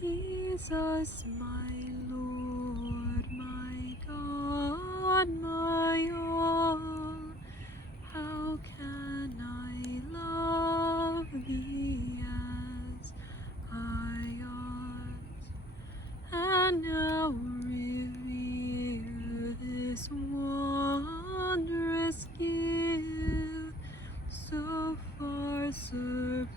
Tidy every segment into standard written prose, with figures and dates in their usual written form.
Jesus, my Lord, my God, my all, how can I love thee as I ought, and now reveal this wondrous gift, so far surpassing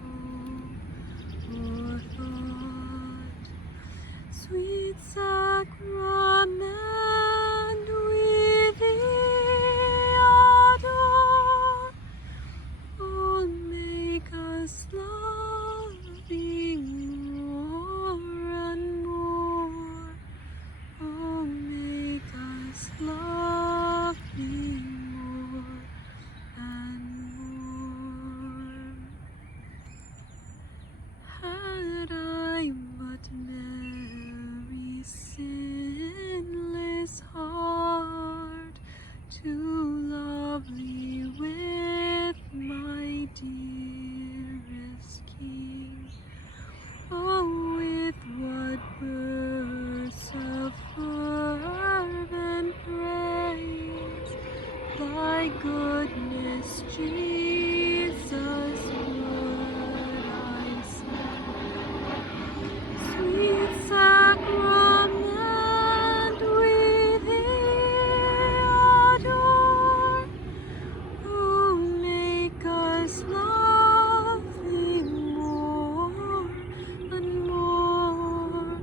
hope or thought. Sweet sacrament, we thee adore. Oh, make us love thee more and more. Oh, make us love thee more and more. Had I but Mary's sinless heart to love thee with my dearest King, oh, with what bursts of fervent praise thy goodness, Jesus, would I sing. Sweet sacrament, we thee adore. Oh, make us love thee more and more.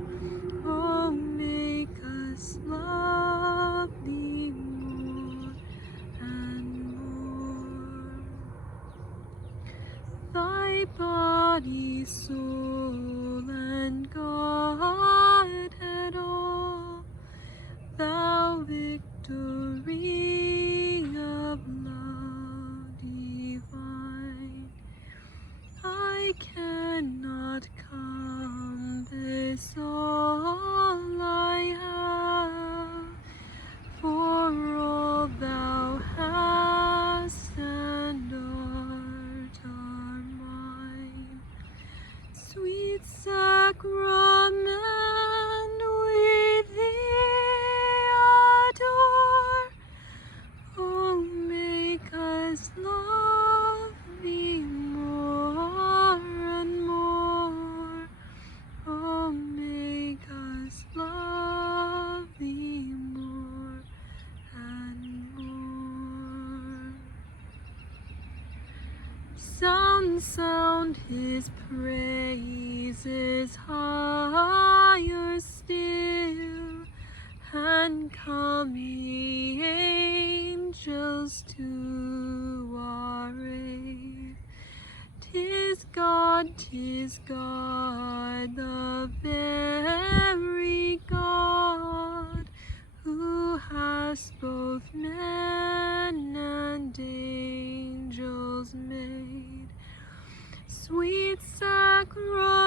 Oh, make us love thee more and more. Thy body, soul, and Godhead all, thou victory of love divine, I cannot compass all I have, for all thou hast and art are mine. Sweet sacrament, we thee adore. Oh, make us love thee more and more. Oh, make us love thee more and more. Sound, sound his praises higher still, and come ye angels to our aid. 'Tis God, the very God, who has both men and angels made. Sweet sacrament,